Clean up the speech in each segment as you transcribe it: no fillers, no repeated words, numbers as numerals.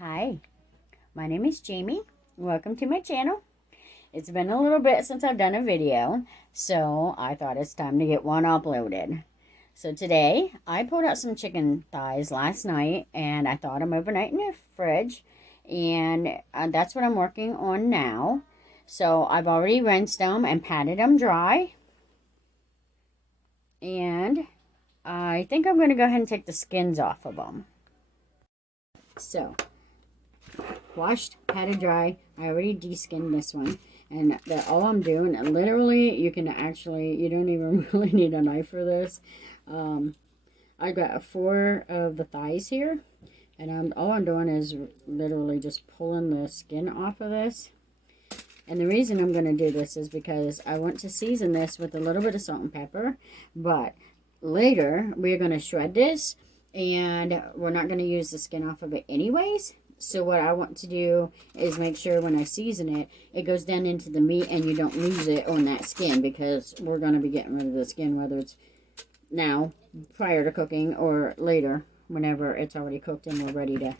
Hi, my name is Jamie. Welcome to my channel. It's been a little bit since I've done a video, so I thought it's time to get one uploaded. So today, I pulled out some chicken thighs last night, and I thawed them overnight in the fridge, and that's what I'm working on now. So I've already rinsed them and patted them dry, and I think I'm going to go ahead and take the skins off of them. So, washed, patted dry. I already de-skinned this one. And all I'm doing, literally, you don't even really need a knife for this. I got 4 of the thighs here. And all I'm doing is literally just pulling the skin off of this. And the reason I'm going to do this is because I want to season this with a little bit of salt and pepper. But later, we're going to shred this. And we're not going to use the skin off of it anyways. So what I want to do is make sure when I season it, it goes down into the meat and you don't lose it on that skin, because we're going to be getting rid of the skin, whether it's now, prior to cooking, or later, whenever it's already cooked and we're ready to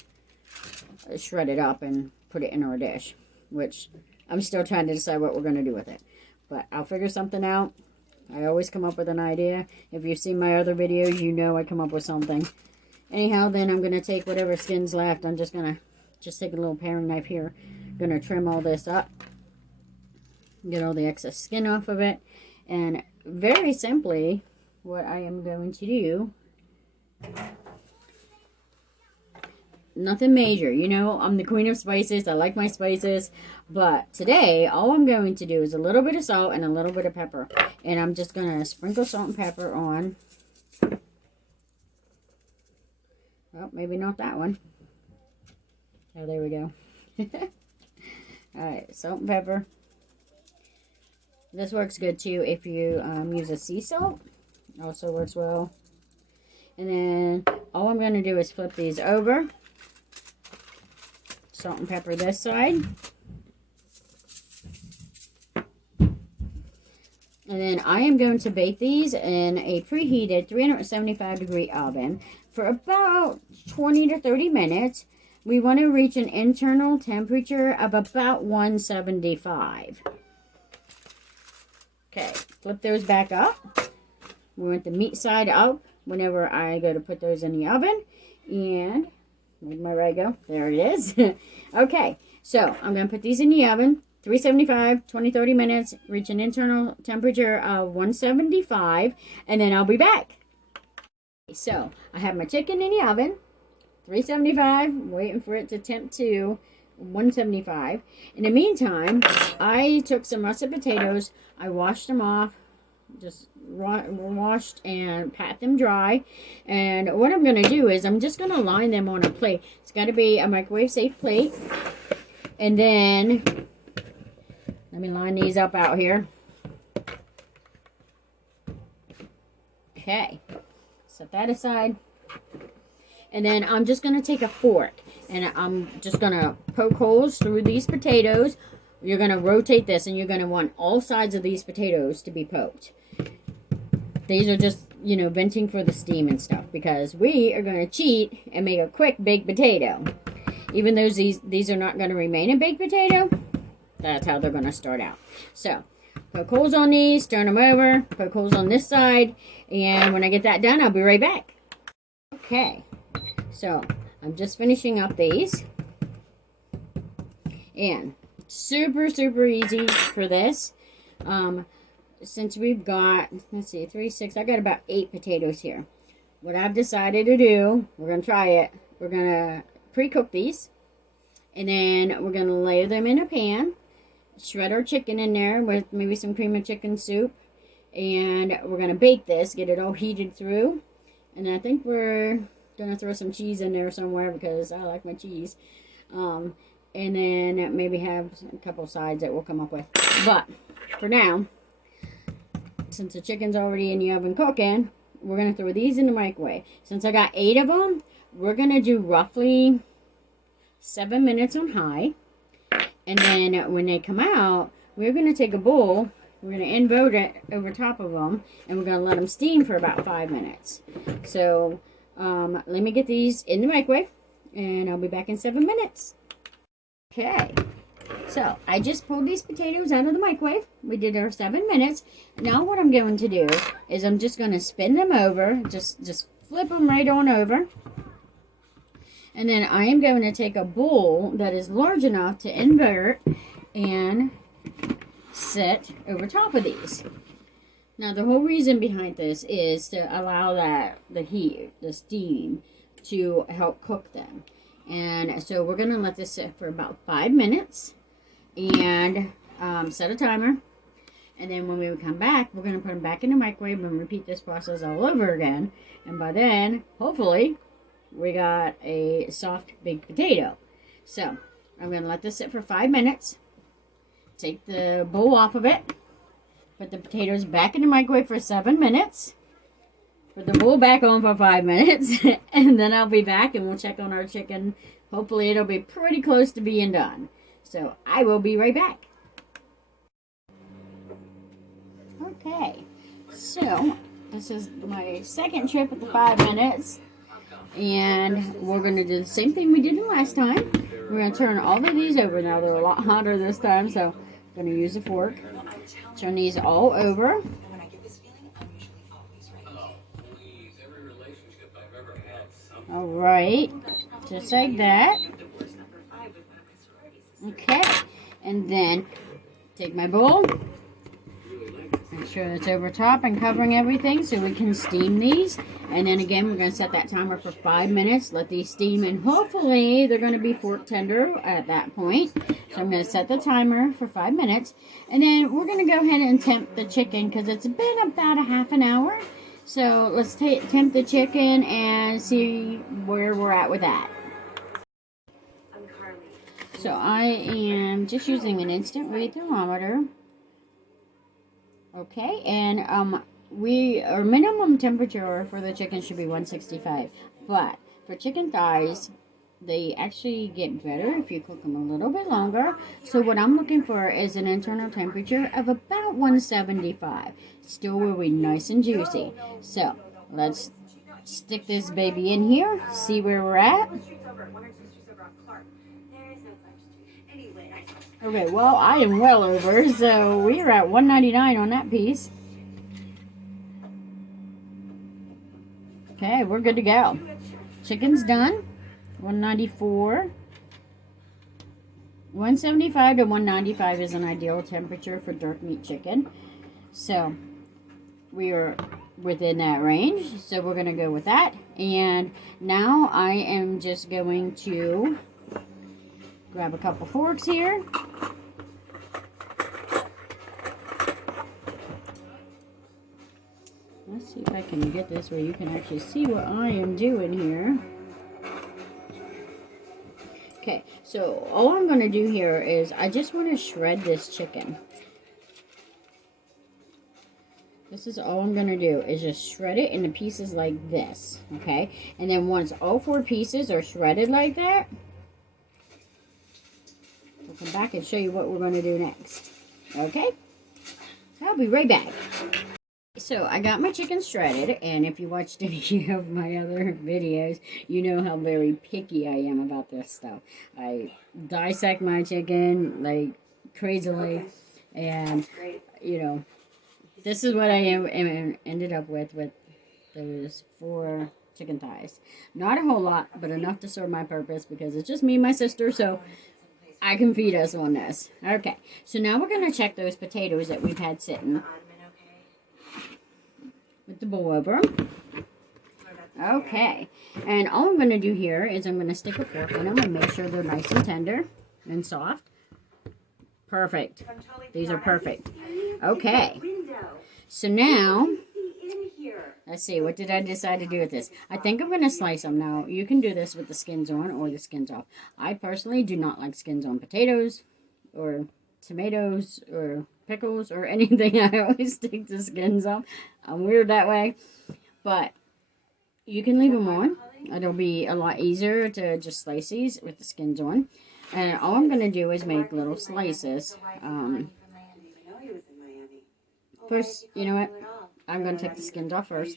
shred it up and put it in our dish, which I'm still trying to decide what we're going to do with it. But I'll figure something out. I always come up with an idea. If you've seen my other videos, you know I come up with something. Anyhow, then I'm going to take whatever skin's left. I'm just going to take a little paring knife here. Going to trim all this up. Get all the excess skin off of it. And very simply, what I am going to do, nothing major. You know, I'm the queen of spices. I like my spices. But today, all I'm going to do is a little bit of salt and a little bit of pepper. And I'm just going to sprinkle salt and pepper on. Oh, maybe not that one. Oh, there we go. Alright, salt and pepper. This works good too if you use a sea salt. Also works well. And then all I'm going to do is flip these over. Salt and pepper this side. And then I am going to bake these in a preheated 375-degree oven for about 20 to 30 minutes. We want to reach an internal temperature of about 175. Okay, flip those back up. We want the meat side up whenever I go to put those in the oven. And where'd my rag go? There it is. Okay, so I'm going to put these in the oven. 375, 20-30 minutes, reach an internal temperature of 175, and then I'll be back. So, I have my chicken in the oven, 375, waiting for it to temp to 175. In the meantime, I took some russet potatoes, I washed them off, just washed and pat them dry. And what I'm going to do is I'm just going to line them on a plate. It's got to be a microwave safe plate. And then let me line these up out here. Okay. Set that aside. And then I'm just going to take a fork. And I'm just going to poke holes through these potatoes. You're going to rotate this. And you're going to want all sides of these potatoes to be poked. These are just, you know, venting for the steam and stuff. Because we are going to cheat and make a quick baked potato. Even though these are not going to remain a baked potato, that's how they're going to start out. So, poke holes on these, turn them over, poke holes on this side, and when I get that done, I'll be right back. Okay, so I'm just finishing up these. And super, super easy for this. Since we've got, let's see, 3, 6, I got about 8 potatoes here. What I've decided to do, we're going to try it. We're going to pre-cook these. And then we're going to layer them in a pan. Shred our chicken in there with maybe some cream of chicken soup. And we're going to bake this, get it all heated through. And I think we're going to throw some cheese in there somewhere because I like my cheese. And then maybe have a couple sides that we'll come up with. But for now, since the chicken's already in the oven cooking, we're going to throw these in the microwave. Since I got 8 of them, we're going to do roughly 7 minutes on high. And then when they come out, we're going to take a bowl, we're going to invert it over top of them, and we're going to let them steam for about 5 minutes. So let me get these in the microwave, and I'll be back in 7 minutes. Okay, so I just pulled these potatoes out of the microwave. We did our 7 minutes. Now what I'm going to do is I'm just going to spin them over, just flip them right on over. And then I am going to take a bowl that is large enough to invert and sit over top of these. Now the whole reason behind this is to allow the heat, the steam, to help cook them. And so we're going to let this sit for about 5 minutes and set a timer. And then when we come back, we're going to put them back in the microwave and repeat this process all over again. And by then, hopefully, we got a soft baked potato. So I'm going to let this sit for 5 minutes. Take the bowl off of it. Put the potatoes back in the microwave for 7 minutes. Put the bowl back on for 5 minutes. And then I'll be back and we'll check on our chicken. Hopefully it'll be pretty close to being done. So I will be right back. Okay. So this is my second trip at the 5 minutes. And we're going to do the same thing we did the last time. We're going to turn all of these over. Now they're a lot hotter this time, so I'm going to use a fork. Turn these all over. Alright, just like that. Okay, and then take my bowl. Make sure it's over top and covering everything so we can steam these. And then again, we're going to set that timer for 5 minutes. Let these steam, and hopefully they're going to be fork tender at that point. So I'm going to set the timer for 5 minutes. And then we're going to go ahead and tempt the chicken because it's been about a half an hour. So let's tempt the chicken and see where we're at with that. So I am just using an instant rate thermometer. Okay, and our minimum temperature for the chicken should be 165. But for chicken thighs, they actually get better if you cook them a little bit longer. So what I'm looking for is an internal temperature of about 175. Still will be nice and juicy. So let's stick this baby in here, see where we're at. Okay, well, I am well over, so we are at 199 on that piece. Okay, we're good to go. Chicken's done. 194. 175 to 195 is an ideal temperature for dark meat chicken. So we are within that range, so we're going to go with that. And now I am just going to grab a couple forks here. Let's see if I can get this where you can actually see what I am doing here. Okay, so all I'm going to do here is I just want to shred this chicken. This is all I'm going to do is just shred it into pieces like this, okay? And then once all 4 pieces are shredded like that, we'll come back and show you what we're going to do next, okay? I'll be right back. So I got my chicken shredded, and if you watched any of my other videos, you know how very picky I am about this stuff. I dissect my chicken like crazily, and you know, this is what I ended up with those 4 chicken thighs. Not a whole lot, but enough to serve my purpose because it's just me and my sister, so I can feed us on this. Okay, so now we're going to check those potatoes that we've had sitting. With the bowl over. Okay, and all I'm going to do here is I'm going to stick a fork in them and make sure they're nice and tender and soft. Perfect. These are perfect. Okay, so now, let's see, what did I decide to do with this? I think I'm going to slice them. Now, you can do this with the skins on or the skins off. I personally do not like skins on potatoes or tomatoes or pickles or anything. I always take the skins off. I'm weird that way, but you can leave them on. It'll be a lot easier to just slice these with the skins on. And all I'm going to do is make little slices. First, you know what? I'm going to take the skins off first.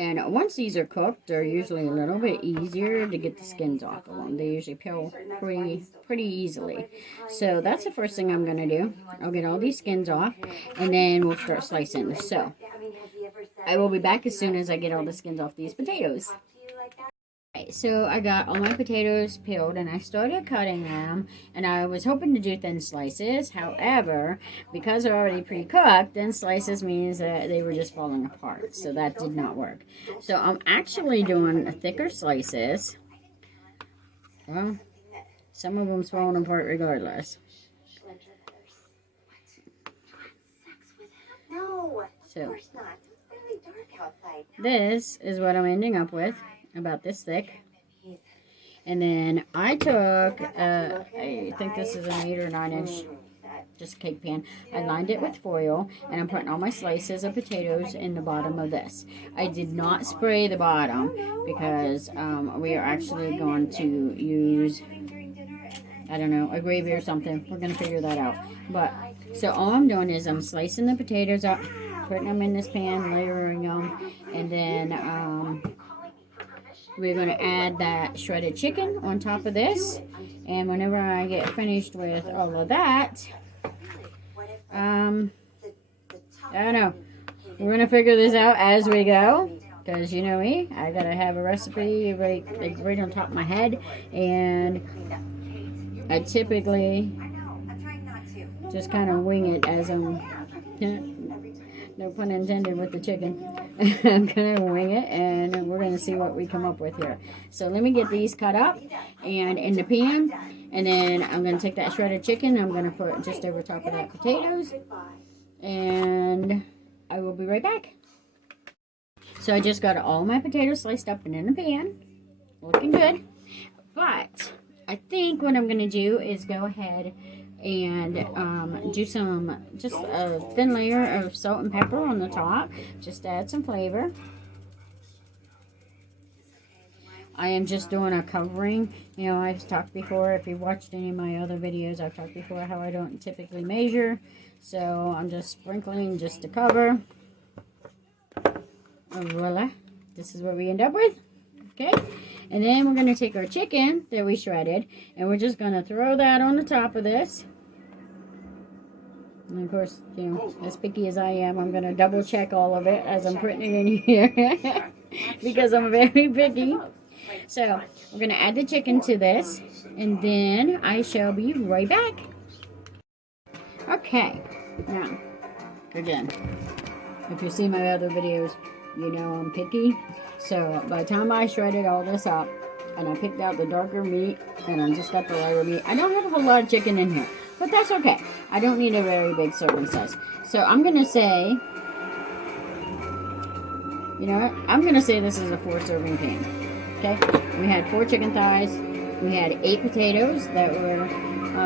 And once these are cooked, they're usually a little bit easier to get the skins off of them. They usually peel pretty easily. So that's the first thing I'm going to do. I'll get all these skins off, and then we'll start slicing. So I will be back as soon as I get all the skins off these potatoes. Okay, so I got all my potatoes peeled, and I started cutting them, and I was hoping to do thin slices. However, because they're already pre-cooked, thin slices means that they were just falling apart, so that did not work. So I'm actually doing thicker slices. Well, some of them's falling apart regardless. So this is what I'm ending up with. About this thick. And then I took, I think this is an 8 or 9 inch just cake pan. I lined it with foil, and I'm putting all my slices of potatoes in the bottom of this. I did not spray the bottom because we are actually going to use, I don't know, a gravy or something. We're going to figure that out. But, so all I'm doing is I'm slicing the potatoes up, putting them in this pan, layering them, and then, we're going to add that shredded chicken on top of this. And whenever I get finished with all of that, I don't know. We're going to figure this out as we go. Because you know me, I got to have a recipe right on top of my head. And I typically just kind of wing it as I'm... No pun intended with the chicken. I'm going to wing it, and we're going to see what we come up with here. So let me get these cut up and in the pan, and then I'm going to take that shredded chicken. I'm going to put it just over top of that potatoes, and I will be right back. So I just got all my potatoes sliced up and in the pan. Looking good. But I think what I'm going to do is go ahead and do just a thin layer of salt and pepper on the top, just to add some flavor. I am just doing a covering. You know, I've talked before, if you've watched any of my other videos, I've talked before how I don't typically measure. So I'm just sprinkling just to cover. And voila, this is what we end up with. Okay, and then we're going to take our chicken that we shredded, and we're just going to throw that on the top of this. And of course, you know, as picky as I am, I'm going to double check all of it as I'm putting it in here because I'm very picky. So we're going to add the chicken to this, and then I shall be right back. Okay, now, again, if you see my other videos, you know I'm picky. So by the time I shredded all this up, and I picked out the darker meat, and I just got the lighter meat, I don't have a whole lot of chicken in here. But that's okay. I don't need a very big serving size. So I'm going to say, you know what? I'm going to say this is a 4-serving pan. Okay? We had 4 chicken thighs. We had 8 potatoes that were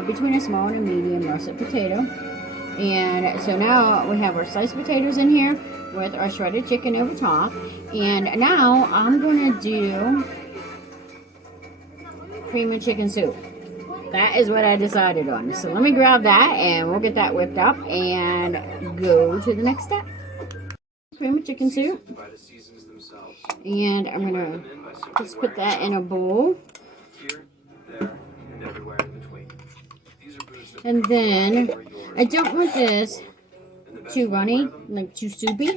between a small and a medium russet potato. And so now we have our sliced potatoes in here with our shredded chicken over top. And now I'm going to do cream and chicken soup. That is what I decided on. So let me grab that, and we'll get that whipped up and go to the next step. Cream of chicken soup. And I'm going to just put that in a bowl. And then I don't want this too runny, like too soupy.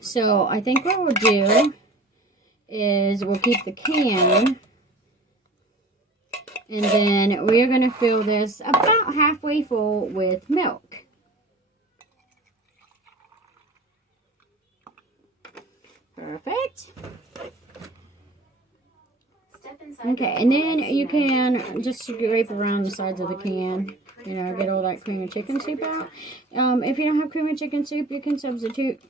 So I think what we'll do is we'll keep the can. And then we're going to fill this about halfway full with milk. Perfect. Okay, and then you can just scrape around the sides of the can. You know, get all that cream of chicken soup out. If you don't have cream of chicken soup, you can substitute,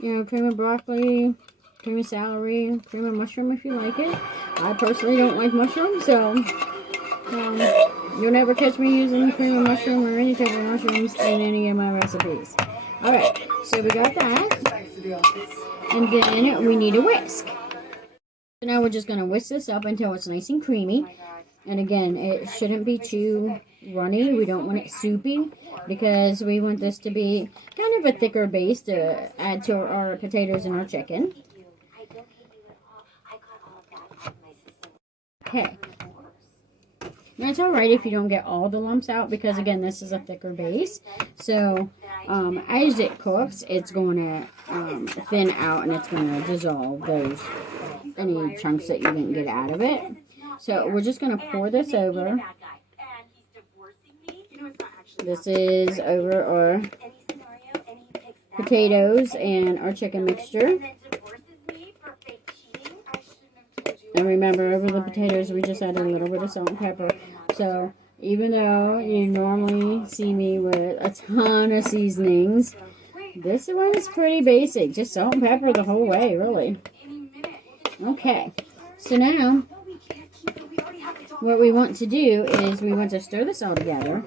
you know, cream of broccoli, cream of celery, cream of mushroom if you like it. I personally don't like mushrooms, so... you'll never catch me using cream of mushroom or any type of mushrooms in any of my recipes. Alright, so we got that. And then we need a whisk. So now we're just going to whisk this up until it's nice and creamy. And again, it shouldn't be too runny. We don't want it soupy because we want this to be kind of a thicker base to add to our potatoes and our chicken. Okay. Now, it's alright if you don't get all the lumps out because, again, this is a thicker base. So, as it cooks, it's going to thin out and it's going to dissolve any chunks that you didn't get out of it. So, we're just going to pour this over. This is over our potatoes and our chicken mixture. And remember, over the potatoes, we just added a little bit of salt and pepper. So, even though you normally see me with a ton of seasonings, this one is pretty basic. Just salt and pepper the whole way, really. Okay. So now, what we want to do is we want to stir this all together.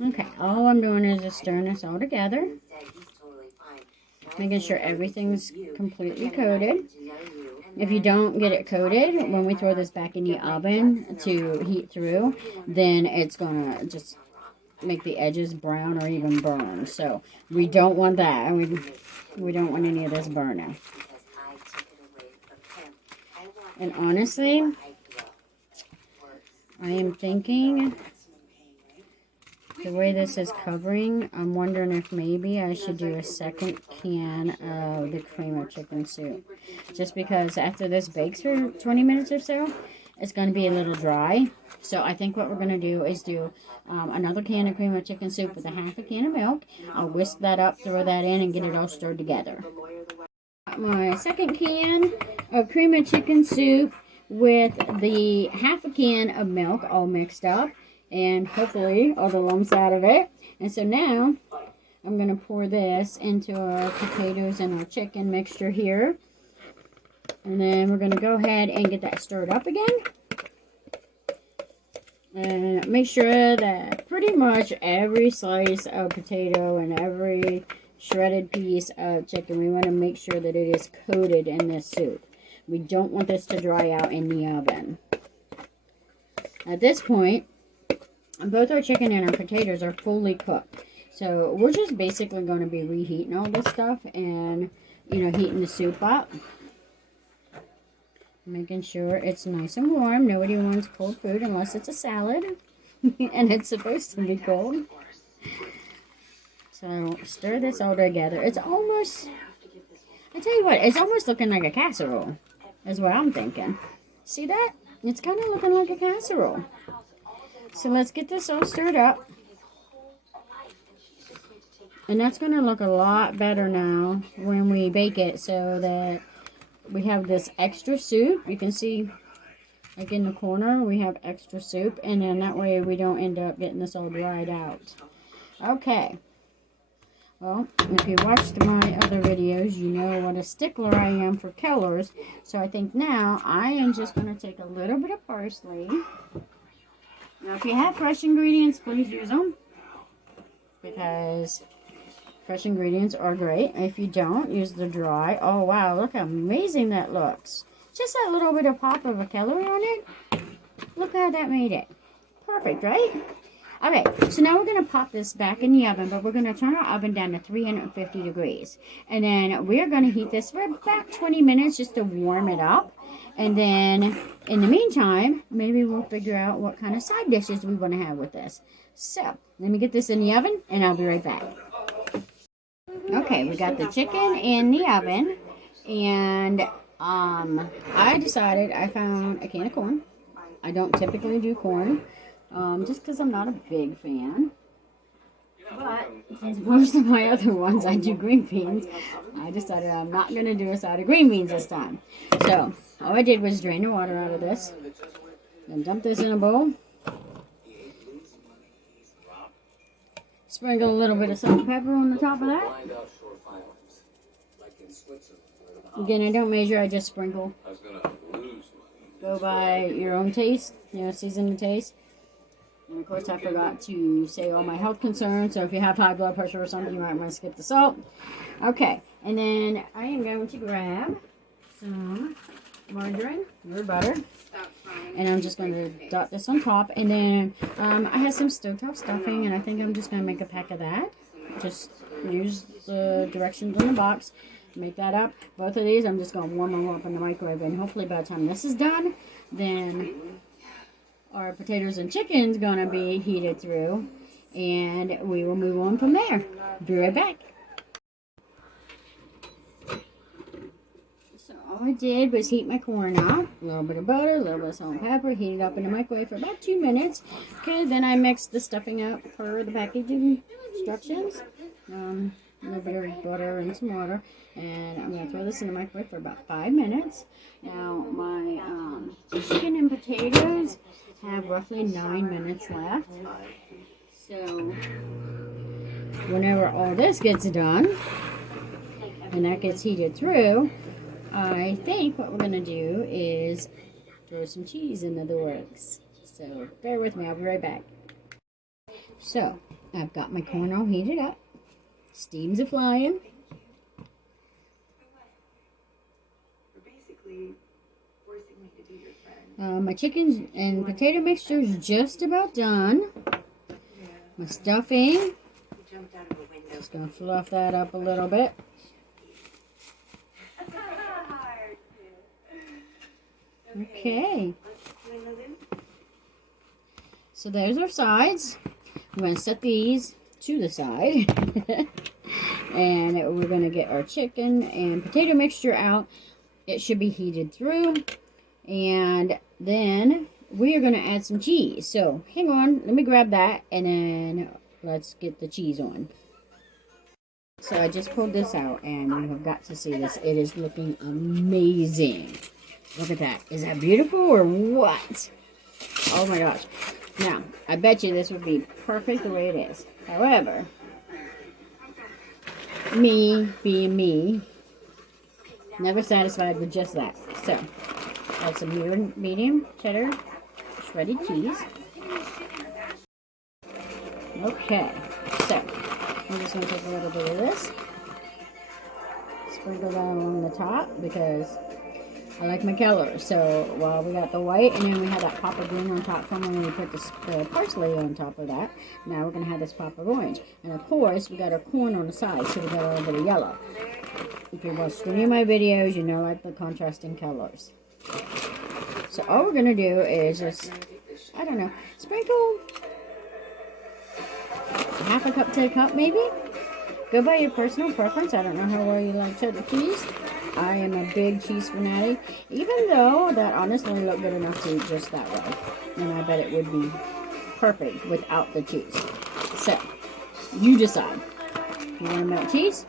Okay. All I'm doing is just stirring this all together. Making sure everything's completely coated. If you don't get it coated, when we throw this back in the oven to heat through, then it's going to just make the edges brown or even burn. So we don't want that. We don't want any of this burning. And honestly, I am thinking the way this is covering, I'm wondering if maybe I should do a second can of the cream of chicken soup. Just because after this bakes for 20 minutes or so, it's going to be a little dry. So I think what we're going to do is do another can of cream of chicken soup with a half a can of milk. I'll whisk that up, throw that in, and get it all stirred together. My second can of cream of chicken soup with the half a can of milk all mixed up. And hopefully all the lumps out of it. And so now I'm going to pour this into our potatoes and our chicken mixture here. And then we're going to go ahead and get that stirred up again. And make sure that pretty much every slice of potato and every shredded piece of chicken, we want to make sure that it is coated in this soup. We don't want this to dry out in the oven. At this point, both our chicken and our potatoes are fully cooked. So we're just basically going to be reheating all this stuff and, heating the soup up. Making sure it's nice and warm. Nobody wants cold food unless it's a salad. And it's supposed to be cold. So stir this all together. It's almost, I tell you what, it's almost looking like a casserole. Is what I'm thinking. See that? It's kind of looking like a casserole. So let's get this all stirred up. And that's going to look a lot better now when we bake it, so that we have this extra soup. You can see, like in the corner, we have extra soup. And then that way we don't end up getting this all dried out. Okay. Well, if you watched my other videos, you know what a stickler I am for colors. So I think now I am just going to take a little bit of parsley. Now, if you have fresh ingredients, please use them, because fresh ingredients are great. If you don't, use the dry. Oh, wow, look how amazing that looks. Just that little bit of pop of a celery on it. Look how that made it. Perfect, right? Okay, so now we're going to pop this back in the oven, but we're going to turn our oven down to 350 degrees. And then we're going to heat this for about 20 minutes just to warm it up. And then, in the meantime, maybe we'll figure out what kind of side dishes we want to have with this. So, let me get this in the oven, and I'll be right back. Okay, we got the chicken in the oven, and I decided I found a can of corn. I don't typically do corn, just because I'm not a big fan. But since most of my other ones I do green beans, I decided I'm not going to do a side of green beans this time. So, all I did was drain the water out of this, then dump this in a bowl. Sprinkle a little bit of salt and pepper on the top of that. Again, I don't measure, I just sprinkle. Go by your own taste, season to taste. And of course, I forgot to say all my health concerns. So if you have high blood pressure or something, you might want to skip the salt. Okay, and then I am going to grab some margarine or butter. And I'm just going to dot this on top. And then I have some stovetop stuffing, and I think I'm just going to make a pack of that. Just use the directions on the box. make that up. Both of these, I'm just going to warm them up in the microwave, and hopefully by the time this is done, then our potatoes and chicken's going to be heated through, and we will move on from there. Be right back. So all I did was heat my corn up, a little bit of butter, a little bit of salt and pepper, heat it up in the microwave for about 2 minutes. Okay, then I mixed the stuffing up per the packaging instructions. A little bit of butter and some water, and I'm going to throw this in the microwave for about 5 minutes. Now my chicken and potatoes have roughly 9 minutes left. So whenever all this gets done and that gets heated through, I think what we're going to do is throw some cheese into the works. So bear with me, I'll be right back. So I've got my corn all heated up. Steams are flying. My chicken and potato mixture is just about done. My stuffing, just going to fluff that up a little bit. Okay. So there's our sides. I'm going to set these to the side. And we're going to get our chicken and potato mixture out. It should be heated through. And then we are going to add some cheese. So hang on, let me grab that, and then let's get the cheese on. So I just pulled this out, and you have got to see this. It is looking amazing. Look at that. Is that beautiful or what? Oh my gosh. Now, I bet you this would be perfect the way it is. However, me being me, never satisfied with just that. So, add some medium cheddar shredded cheese. Okay, so I'm just going to take a little bit of this, sprinkle that along the top because I like my color. So while we got the white, and then we had that pop of green on top from when we put the parsley on top of that. Now we're going to have this pop of orange. And of course, we got our corn on the side, so we got a little bit of yellow. If you watched any of my videos, you know I like the contrasting colors. So all we're going to do is just, I don't know, sprinkle half a cup to a cup maybe. Go by your personal preference. I don't know how well you like cheddar cheese. I am a big cheese fanatic, even though that honestly looked good enough to eat just that way. And I bet it would be perfect without the cheese. So, you decide. You want to melt cheese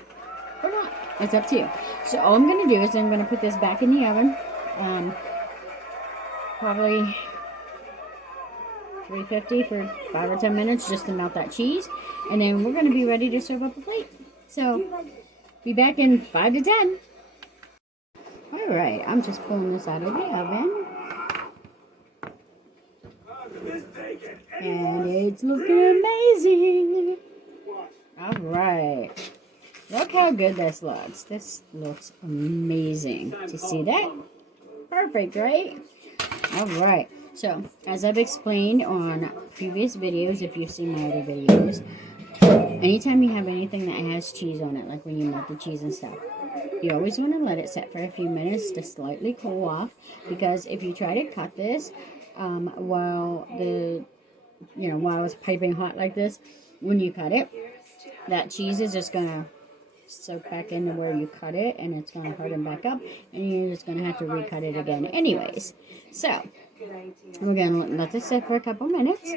or not? It's up to you. So all I'm going to do is I'm going to put this back in the oven. Probably 350 for 5 or 10 minutes just to melt that cheese. And then we're going to be ready to serve up a plate. So, be back in 5 to 10. Alright, I'm just pulling this out of the oven. And it's looking amazing. Alright. Look how good this looks. This looks amazing. Do you see that? Perfect, right? Alright. So, as I've explained on previous videos, if you've seen my other videos, anytime you have anything that has cheese on it, like when you melt the cheese and stuff, you always want to let it set for a few minutes to slightly cool off, because if you try to cut this while it's piping hot like this, when you cut it, that cheese is just going to soak back into where you cut it, and it's going to harden back up, and you're just going to have to recut it again anyways. So, we're going to let this sit for a couple minutes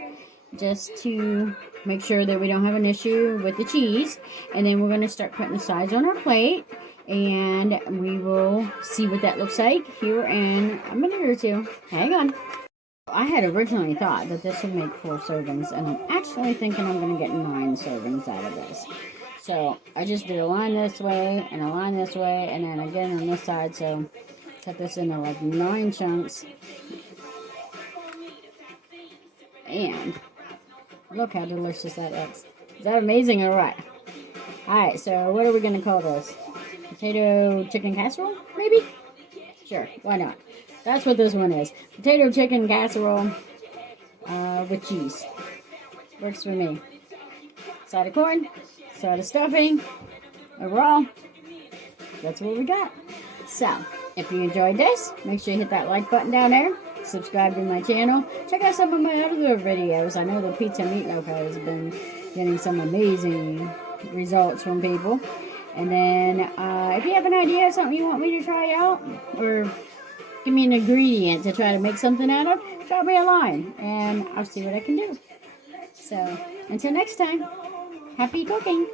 just to make sure that we don't have an issue with the cheese, and then we're going to start putting the sides on our plate, and we will see what that looks like here in a minute or two. Hang on. I had originally thought that this would make 4 servings, and I'm actually thinking I'm going to get 9 servings out of this. So I just did a line this way and a line this way, and then again on this side. So cut this into like 9 chunks. And look how delicious that looks. Is that amazing or what? Alright, so what are we going to call this? Potato chicken casserole, maybe? Sure, why not? That's what this one is. Potato chicken casserole with cheese. Works for me. Side of corn, side of stuffing, a raw. that's what we got. So, if you enjoyed this, make sure you hit that like button down there. Subscribe to my channel. Check out some of my other videos. I know the pizza meatloaf has been getting some amazing results from people. And then, if you have an idea of something you want me to try out, or give me an ingredient to try to make something out of, drop me a line, and I'll see what I can do. So, until next time, happy cooking!